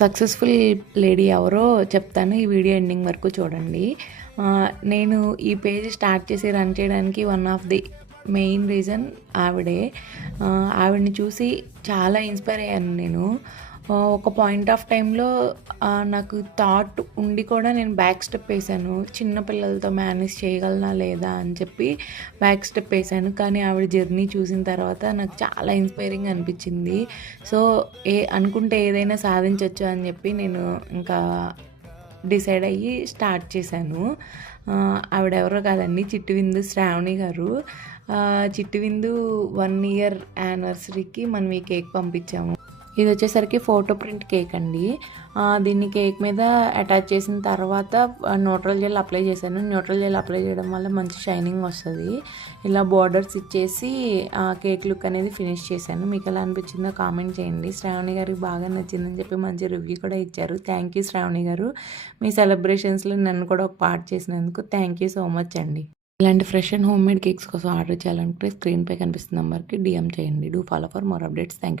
Successful lady ఎవరో చెప్తాను. ఈ వీడియో ఎండింగ్ వరకు చూడండి. నేను ఈ పేజ్ స్టార్ట్ చేసి రన్ చేయడానికి one of the main reason ఆవిడే. ఆవిడని చూసి చాలా ఇన్స్పైర్ అయ్యాను నేను. ఒక పాయింట్ ఆఫ్ టైంలో నాకు థాట్ ఉండి కూడా నేను బ్యాక్ స్టెప్ వేసాను. చిన్న పిల్లలతో మేనేజ్ చేయగలనా లేదా అని చెప్పి బ్యాక్ స్టెప్ వేసాను. కానీ ఆవిడ జర్నీ చూసిన తర్వాత నాకు చాలా ఇన్స్పైరింగ్ అనిపించింది. సో అనుకుంటే ఏదైనా సాధించవచ్చు అని చెప్పి నేను ఇంకా డిసైడ్ అయ్యి స్టార్ట్ చేశాను. ఆవిడెవరో కాదండి, చిట్టివిందు శ్రావణి గారు. చిట్టివిందు 1 ఇయర్ యానివర్సరీకి మనం ఈ కేక్ పంపించాము. ఇది వచ్చేసరికి ఫోటో ప్రింట్ కేక్ అండి. దీన్ని కేక్ మీద అటాచ్ చేసిన తర్వాత న్యూట్రల్ జెల్ అప్లై చేశాను. న్యూట్రల్ జెల్ అప్లై చేయడం వల్ల మంచి షైనింగ్ వస్తుంది. ఇలా బోర్డర్స్ ఇచ్చేసి కేక్ లుక్ అనేది ఫినిష్ చేశాను. మీకు ఎలా అనిపించిందో కామెంట్ చేయండి. శ్రావణి గారికి బాగా నచ్చిందని చెప్పి మంచి రివ్యూ కూడా ఇచ్చారు. థ్యాంక్ యూ శ్రావణి గారు. మీ సెలబ్రేషన్స్లో నన్ను కూడా ఒక పార్ట్ చేసినందుకు థ్యాంక్ యూ సో మచ్ అండి. ఇలాంటి fresh and home made cakes కోసం ఆర్డర్ చేయాలనుకుంటే స్క్రీన్పై కనిపిస్తున్న నెంబర్కి DM చేయండి. Do follow for more updates. Thank you.